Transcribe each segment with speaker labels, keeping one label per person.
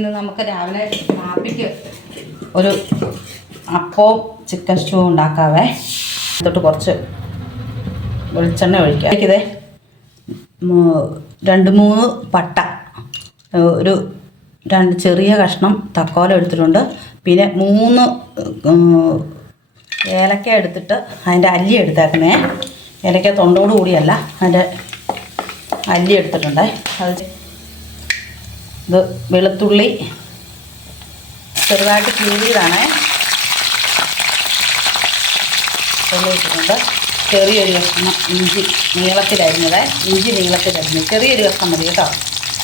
Speaker 1: ഇന്ന് നമുക്ക് രാവിലെ കാപ്പിക്ക് ഒരു അപ്പവും ചിക്കൻ സ്റ്റൂ ഉണ്ടാക്കാവേ. തൊട്ട് കുറച്ച് വെളിച്ചെണ്ണ ഒഴിക്കാം. ഇതേ രണ്ട് മൂന്ന് പട്ട. ഒരു രണ്ട് ചെറിയ കഷ്ണം തക്കോല എടുത്തിട്ടുണ്ട്. പിന്നെ മൂന്ന് ഏലക്ക എടുത്തിട്ട് അതിന്റെ അല്ലി എടുത്തേക്കണേ ഏലക്ക തൊണ്ടോട് കൂടിയല്ല അതിന്റെ അല്ലി എടുത്തിട്ടുണ്ടേ. അത് ഇത് വെളുത്തുള്ളി ചെറുതായിട്ട് കീറിയതാണേ. വെള്ളം ഇട്ടിട്ടുണ്ട് ചെറിയൊരു കഷ്ണം ഇഞ്ചി നീളത്തിലരിഞ്ഞത് ഇഞ്ചി നീളത്തിലരിഞ്ഞത് ചെറിയൊരു കഷ്ണം മതി കേട്ടോ.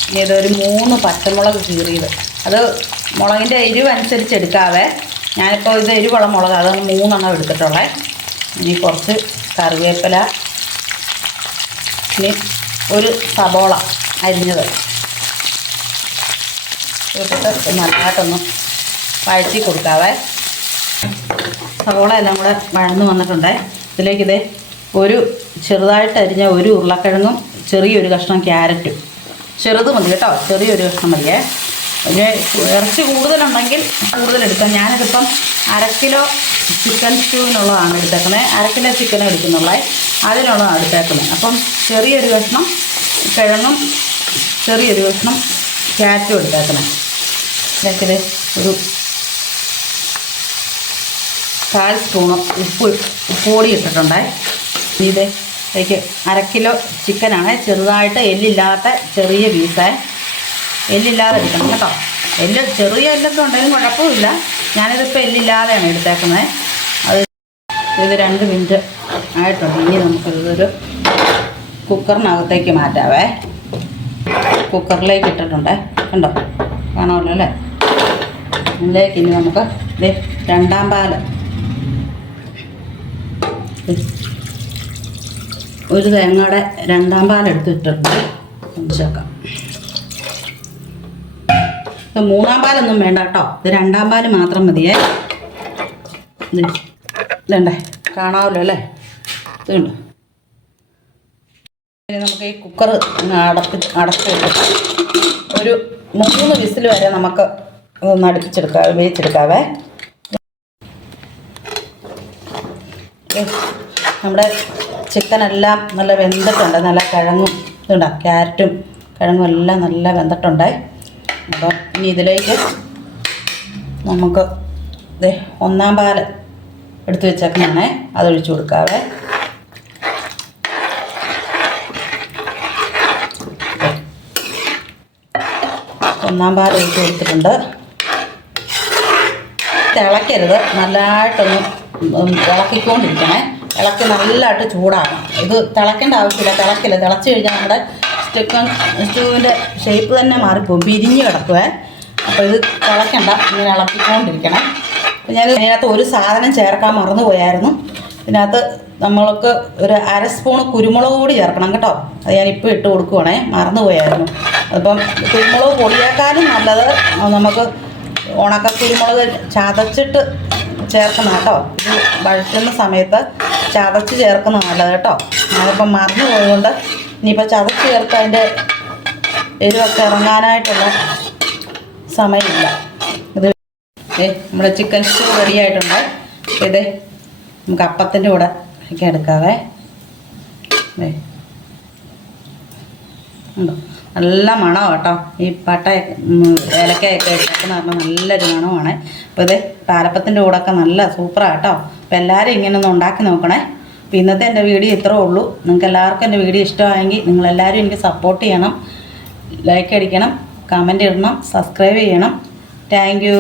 Speaker 1: ഇനി ഇതൊരു മൂന്ന് പച്ചമുളക് കീറിയത്. അത് മുളകിന്റെ എരിവ് അനുസരിച്ച് എടുക്കാവേ. ഞാനിപ്പോൾ ഇത് എരിവുള്ള മുളക് അത് മൂന്നെണ്ണം എടുത്തിട്ടുള്ളത് ഇനി കുറച്ച് കറിവേപ്പില ഇനി ഒരു സബോള അരിഞ്ഞത്. ഇട്ടിട്ട് നന്നായിട്ടൊന്ന് വഴറ്റി കൊടുക്കാവേ. സവോള എല്ലാം കൂടെ വഴന്ന് വന്നിട്ടുണ്ട്. ഇതിലേക്ക് ഇതേ ഒരു ചെറുതായിട്ട് അരിഞ്ഞ ഒരു ഉരുളക്കിഴങ്ങും ചെറിയൊരു കഷ്ണം ക്യാരറ്റും. ചെറുത് മതി കേട്ടോ ചെറിയൊരു കഷ്ണം മതിയേ. പിന്നെ ഇറച്ചി കൂടുതലുണ്ടെങ്കിൽ കൂടുതലെടുക്കാം. ഞാനിതിപ്പം അര കിലോ ചിക്കൻ സ്റ്റൂവിനുള്ളതാണ് എടുത്തേക്കുന്നത് അര കിലോ ചിക്കനും എടുക്കുന്നുള്ളത് അതിനുള്ളതാണ് എടുത്തേക്കുന്നത്. അപ്പം ചെറിയൊരു കഷ്ണം കിഴങ്ങും ചെറിയൊരു കഷ്ണം ക്യാരറ്റും എടുത്തേക്കുന്നത് ഇതിലേക്ക് ഒരു കാൽ സ്പൂണോ ഉപ്പ് ഉപ്പുപൊടി ഇട്ടിട്ടുണ്ടേ. ഇത് അതിലേക്ക് അര കിലോ ചിക്കനാണ്. ചെറുതായിട്ട് എല്ലില്ലാത്ത ചെറിയ പീസേ. എല്ലില്ലാതെ എടുക്കണം കേട്ടോ. എല്ല് ചെറിയ എല്ലൊക്കെ ഉണ്ടെങ്കിലും കുഴപ്പമില്ല. ഞാനിതിപ്പോൾ എല്ലില്ലാതെയാണ് എടുത്തേക്കുന്നത്. അത് ഇത് രണ്ട് മിനിറ്റ് ആയിട്ടുണ്ട്. ഇനി നമുക്കിതൊരു കുക്കറിനകത്തേക്ക് മാറ്റാവേ. കുക്കറിലേക്ക് ഇട്ടിട്ടുണ്ട്. കണ്ടോ? കാണാമല്ലോ അല്ലേ? ഇതിലേക്ക് ഇനി നമുക്ക് രണ്ടാം പാൽ. ഒരു തേങ്ങയുടെ രണ്ടാം പാലെടുത്ത് ഇട്ടിട്ടുണ്ട്. ഒഴിച്ചേക്കാം ഇത് മൂന്നാം പാലൊന്നും വേണ്ട കേട്ടോ. ഇത് രണ്ടാം പാൽ മാത്രം മതിയേ. ഇതുണ്ടേ. കാണാവല്ലോ അല്ലേ? ഇതുണ്ട്. നമുക്ക് ഈ കുക്കർ അടച്ച് അടച്ച് ഒരു മൂന്ന് വിസിൽ വരെ നമുക്ക് ഒന്ന് അടുപ്പിച്ചെടുക്കാം വേവിച്ചെടുക്കാവേ. നമ്മുടെ ചിക്കനെല്ലാം നല്ല വെന്തിട്ടുണ്ട് നല്ല കിഴങ്ങും ഇതുണ്ട? ക്യാരറ്റും കിഴങ്ങും എല്ലാം നല്ല വെന്തിട്ടുണ്ട്. അപ്പം ഇനി ഇതിലേക്ക് നമുക്ക് ഇതേ ഒന്നാം പാൽ എടുത്തു വെച്ചേക്കുന്നതാണേ അതൊഴിച്ചു കൊടുക്കാവേ. ഒന്നാം പാൽ ഒഴിച്ച് കൊടുത്തിട്ടുണ്ട്. തിളയ്ക്കരുത് നല്ലതായിട്ടൊന്ന് തിളക്കിക്കൊണ്ടിരിക്കണേ ഇളക്കി നല്ലതായിട്ട് ചൂടാകണം ഇത് തിളക്കേണ്ട ആവശ്യമില്ല. തിളക്കില്ല. തിളച്ച് കഴിഞ്ഞാൽ നമ്മുടെ ചിക്കൻ സ്റ്റൂവിന്റെ ഷേപ്പ് തന്നെ മാറിപ്പോകും. പിരിഞ്ഞ് കിടക്കുവേ. അപ്പോൾ ഇത് തിളക്കണ്ട. ഇങ്ങനെ ഇളക്കിക്കൊണ്ടിരിക്കണം. ഞാൻ ഇതിനകത്ത് ഒരു സാധനം ചേർക്കാൻ മറന്നു പോയായിരുന്നു ഇതിനകത്ത് നമ്മൾക്ക് ഒരു അര സ്പൂൺ കുരുമുളക് കൂടി ചേർക്കണം കേട്ടോ. അത് ഞാൻ ഇപ്പോൾ ഇട്ട് കൊടുക്കുവാണേ. മറന്നു പോയായിരുന്നു അപ്പം കുരുമുളക് പൊടിയേക്കാളും നല്ലത് നമുക്ക് ഉണക്ക കുരുമുളക് ചതച്ചിട്ട് ചേർക്കണം കേട്ടോ. ഇത് വഴറ്റുന്ന സമയത്ത് ചതച്ച് ചേർക്കുന്ന നല്ലത് കേട്ടോ. ഞാനിപ്പം മറന്നു പോയതുകൊണ്ട് ഇനിയിപ്പോൾ ചതച്ച് ചേർത്ത് അതിന്റെ എരിവൊക്കെ ഇറങ്ങാനായിട്ടുള്ള സമയമില്ല. ഇത് നമ്മുടെ ചിക്കൻ സ്റ്റൂ റെഡി ആയിട്ടുണ്ട്. ഇതേ നമുക്ക് അപ്പത്തിന്റെ കൂടെ ഒക്കെ എടുക്കാവേ. ഉണ്ടോ? നല്ല മണമാണ് കേട്ടോ. ഈ പട്ട ഏലക്കയൊക്കെ ഇട്ടേക്കുന്ന പറഞ്ഞാൽ നല്ലൊരു മണമാണ്. അപ്പോൾ ഇത് പാലപ്പത്തിന്റെ കൂടെ ഒക്കെ നല്ല സൂപ്പറാണ് കേട്ടോ. അപ്പോൾ എല്ലാവരും ഇങ്ങനെ ഒന്ന് ഉണ്ടാക്കി നോക്കണേ. അപ്പോൾ ഇന്നത്തെ എന്റെ വീഡിയോ ഇത്രേ ഉള്ളൂ. നിങ്ങൾക്ക് എല്ലാവർക്കും എന്റെ വീഡിയോ ഇഷ്ടമായെങ്കിൽ നിങ്ങളെല്ലാവരും എനിക്ക് സപ്പോർട്ട് ചെയ്യണം. ലൈക്ക് അടിക്കണം കമന്റ് ഇടണം സബ്സ്ക്രൈബ് ചെയ്യണം. താങ്ക്